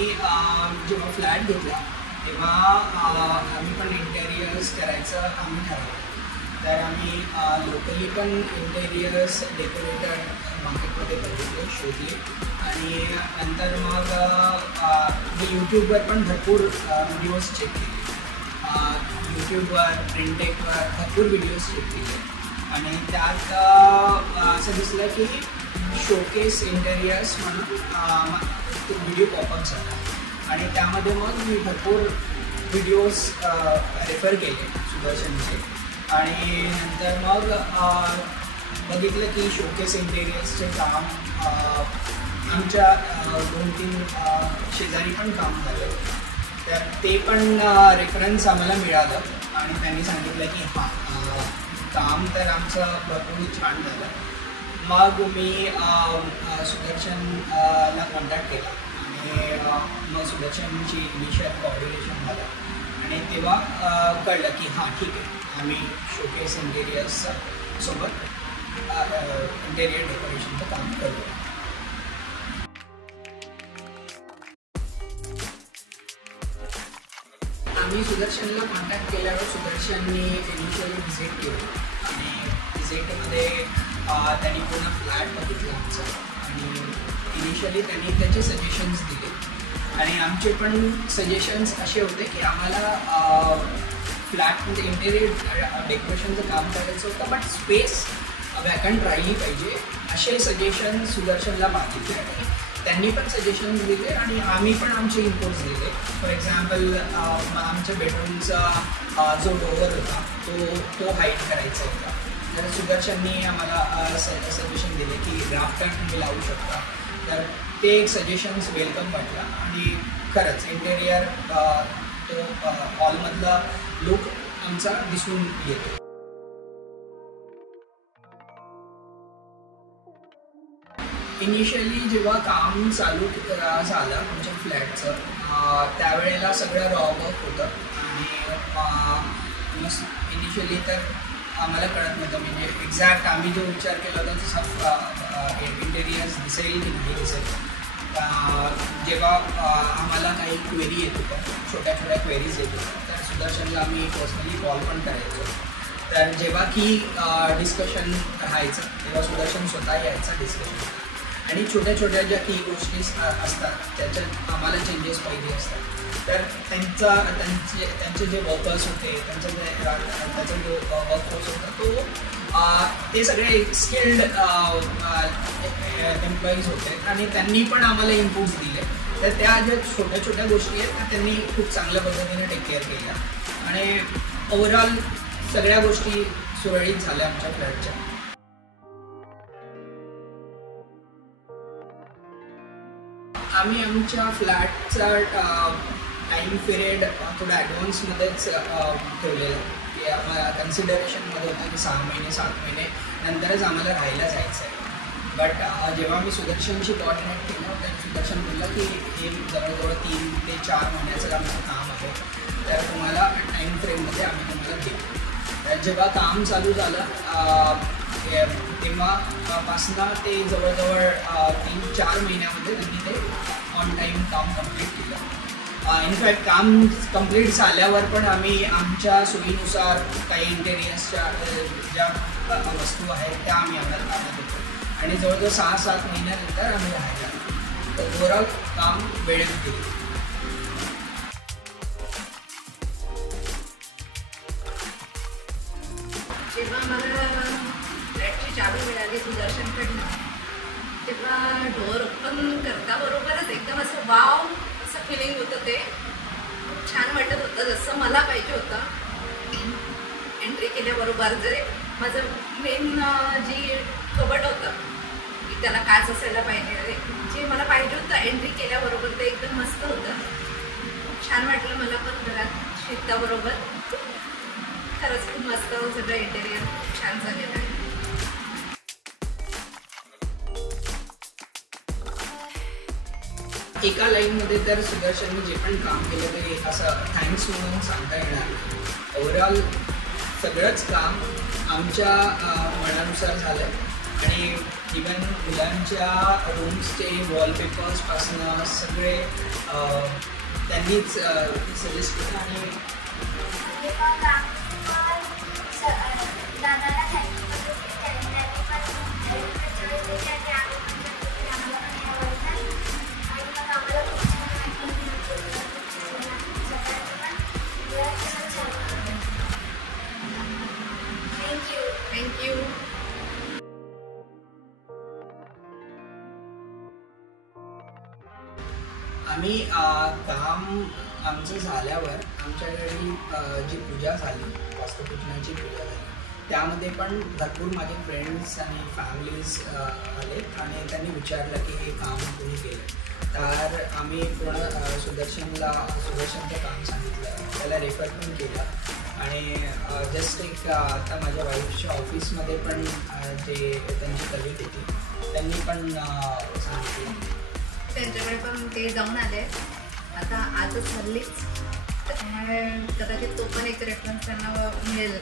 आम्ही जेव्हा फ्लॅट घेतला तेव्हा आम्ही पण इंटेरियर्स करायचं आम्ही ठरवलं. तर आम्ही लोकली पण इंटेरियर्स डेकोरेटर मार्केटमध्ये बघितले, शोधले आणि नंतर मग मी यूट्यूबवर पण भरपूर व्हिडिओज चेक केले. यूट्यूबवर, प्रिंटेकवर भरपूर व्हिडिओज चेक केले आणि त्यात असं दिसलं की शोकेस इंटेरियर्स म्हणून व्हिडिओ पॉपअप झाला आणि त्यामध्ये मग मी भरपूर व्हिडिओज रेफर केले सुदर्शनचे आणि नंतर मग बघितलं की शोकेस इंटेरियर्सचे काम आमच्या 2-3 शेजारी पण काम झालं. तर ते पण रेफरन्स आम्हाला मिळालं आणि त्यांनी सांगितलं की हां काम तर आमचं भरपूर छान झालं. मग मी सुदर्शनला कॉन्टॅक्ट केला आणि मग सुदर्शनची इनिशियल कोऑर्डिनेशन झालं आणि तेव्हा कळलं की हां ठीक आहे, आम्ही शोकेस इंटेरियर्स सोबत इंटेरियर डेकोरेशनचं काम करतो. आम्ही सुदर्शनला कॉन्टॅक्ट केल्यावर सुदर्शननी इनिशियली व्हिजिट केली आणि व्हिजिटमध्ये त्यांनी पूर्ण फ्लॅट बघितलं आमचं आणि इनिशियली त्यांनी त्याचे सजेशन्स दिले आणि आमचे पण सजेशन्स असे होते की आम्हाला फ्लॅटमध्ये इंटेरियर डेकोरेशनचं काम करायचं होतं बट स्पेस वॅकंट राहिली पाहिजे असे सजेशन सुदर्शनला मागितले आणि त्यांनी पण सजेशन्स दिले आणि आम्ही पण आमचे इनपुट्स दिले. फॉर एक्झाम्पल आमच्या बेडरूमचा जो डोअर होता तो हाईट करायचा होता. तर सुदर्शननी आम्हाला सजेशन दिले की राफ्टर तुम्ही लावू शकता. तर ते एक सजेशन्स वेलकम वाटला आणि खरंच इंटेरियर तो हॉलमधला लुक आमचा दिसून येतो. इनिशियली जेव्हा काम चालू झालं आमच्या फ्लॅटचं त्यावेळेला सगळं रॉ वर्क होतं आणि इनिशियली तर आम्हाला कळत नव्हतं म्हणजे एक्झॅक्ट आम्ही जो विचार केला होता तसा इंटेरियर्स दिसेल की नाही दिसेल. जेव्हा आम्हाला काही क्वेरी येत होत्या, छोट्या छोट्या क्वेरीज येत होत्या, तर सुदर्शनला आम्ही पर्सनली कॉल पण करायचो. तर जेव्हा की डिस्कशन राहायचं तेव्हा सुदर्शन स्वतः यायचा डिस्कशन आणि छोट्या छोट्या ज्या की गोष्टी असतात त्याच्यात आम्हाला चेंजेस पाहिजे असतात तर त्यांचे जे वर्कर्स होते त्याचा जो वर्कफोर्स होता तो ते सगळे स्किल्ड एम्प्लॉईज होते आणि त्यांनी पण आम्हाला इनपुट्स दिले. तर त्या ज्या छोट्या छोट्या गोष्टी आहेत त्या त्यांनी खूप चांगल्या पद्धतीने टेक केअर केल्या आणि ओव्हरऑल सगळ्या गोष्टी सुरळीत झाल्या आमच्या फ्लॅटच्या. आम्ही आमच्या फ्लॅटचा टाईम पिरियड थोडा ॲडव्हान्समध्येच ठेवलेला की आम्हाला कन्सिडरेशनमध्ये होतं की 6 महिने 7 महिने नंतरच आम्हाला राहायला जायचं आहे. बट जेव्हा मी सुदर्शनशी कोऑर्डिनेट केलं तर सुदर्शन बोललं की हे जवळजवळ 3 ते 4 महिन्याचं आमचं काम आहे तर तुम्हाला टाईम फ्रेममध्ये आम्ही तुम्हाला देऊ. तर जेव्हा काम चालू झालं तेव्हापासनं ते जवळजवळ 3-4 महिन्यामध्ये त्यांनी ते ऑन टाईम काम कंप्लीट केलं. इनफॅक्ट काम कंप्लीट झाल्यावर पण आम्ही आमच्या सोयीनुसार काही इंटेरियर्सच्या ज्या वस्तू आहेत त्या आम्ही आम्हाला आणत होतो आणि जवळजवळ 6-7 महिन्यानंतर आम्ही राहायला. तर ओव्हरऑल काम वेळेत केलं. जेव्हा मला फ्लॅटची चावी मिळाली सुदर्शनकडनं तेव्हा डोअर ओपन करता बरोबरच एकदम असं वाव असं फिलिंग होतं. ते खूप छान वाटत होतं जसं मला पाहिजे होतं. एंट्री केल्याबरोबर जरी माझं मेन जी कबड होतं की त्याला काच असायला पाहिजे जे मला पाहिजे होतं एंट्री केल्याबरोबर ते एकदम मस्त होतं. खूप छान वाटलं मला पण घरात शिकताबरोबर. खरंच खूप मस्त सगळं इंटेरियर खूप छान झालेलं आहे. एका लाईनमध्ये तर सुदर्शनने जे पण काम केलं तरी असं थँक्स म्हणून सांगता येणार. ओव्हरऑल सगळंच काम आमच्या मनानुसार झालं आणि इवन मुलांच्या रूम्सचे वॉलपेपर्सपासून सगळे त्यांनीच सजेस्ट केलं. आणि थँक्यू. आम्ही काम आमचं झाल्यावर आमच्याकडे जी पूजा झाली, वास्तुपूजनाची पूजा झाली, त्यामध्ये पण भरपूर माझे फ्रेंड्स आणि फॅमिलीज आले आणि त्यांनी विचारलं की हे काम तुम्ही केलं. तर आम्ही पूर्ण सुदर्शनचं काम सांगितलं, त्याला रेफर पण केलं. आणि जस्ट एक आता माझ्या वाईफच्या ऑफिसमध्ये पण जे त्यांची कलिग होती त्यांनी पण सांगितलं. त्यांच्याकडे पण ते जाऊन आले आता, आजच हल्लीच. त्यामुळे कदाचित तो पण एक रेफरन्स त्यांना मिळेल.